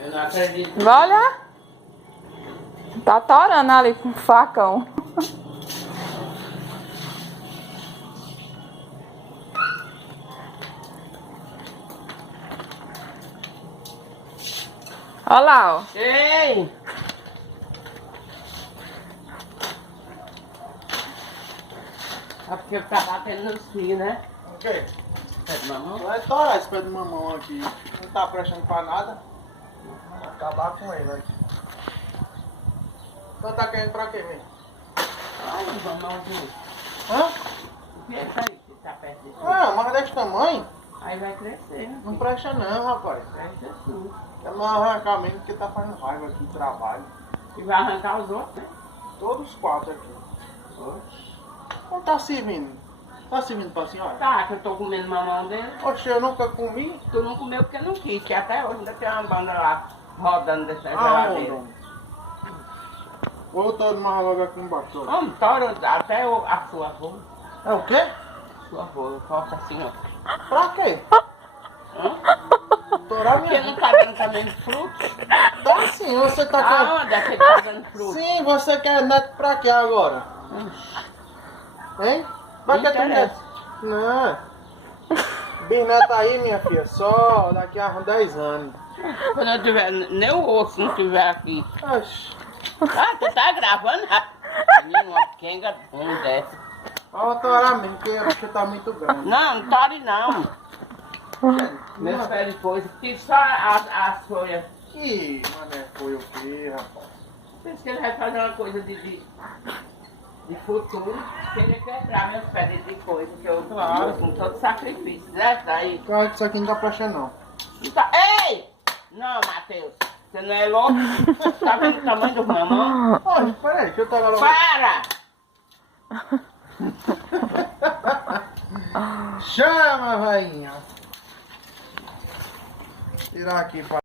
Eu não acredito. Olha. Tá torando ali com o facão. Olha lá, ó. Ei! É porque tá batendo nos fios, né? O quê? Pé de mamão? Vai estourar esse pé de mamão aqui. Não tá prestando pra nada. Vou acabar com ele aqui. Então tá querendo pra quê, mesmo? Olha o mamãozinho. Hã? O que é isso aí que tá perto disso? Ah, mas desse tamanho? Aí vai crescer, né? Não presta não, rapaz. Cresce assim. É mais arrancar mesmo porque tá fazendo raiva aqui do trabalho. E vai arrancar os outros, né? Todos os quatro aqui. Oxe. Não tá servindo. Tá servindo pra senhora? Tá, que eu tô comendo mamão dele. Oxe, eu nunca comi. Tu não comeu porque não quis, que até hoje ainda tem uma banda lá rodando dessa Ah, geladeira. homem. Voltando mais logo aqui embaixo. ó. Homem, tora até a sua rola. É o quê? Sua rola, corta assim, ó. Pra quê? Hã? Estourar Porque minha... não tá dando também fruto? Tá sim, você tá querendo... Aonde é que ele tá dando fruto? Sim, você quer neto pra quê agora? Hein? Pra Não que tu interessa. neto? Não. Bisneto aí, minha filha, só daqui a 10 anos. Quando eu tiver, nem o osso não tiver aqui. Oxi. Ah, tu tá gravando? Menino, uma quenga dessa. Ó, torar mesmo, porque a bicha tá muito grande. Não, não tore não. Meus pés de coisa, que só as folhas. Ih, mané, foi o quê, rapaz? Pensa que ele vai fazer uma coisa de futuro, que ele quer quebrar meus pés de coisa, que eu Claro. com todo sacrifício, né? Daí. Claro que isso aqui não tá prestando, não. Não tá... Ei! Não, Matheus, você não é louco? Tá vendo o tamanho do mamão? Olha, peraí, deixa eu pegar logo. Para! Chama, rainha. Tirar aqui pra...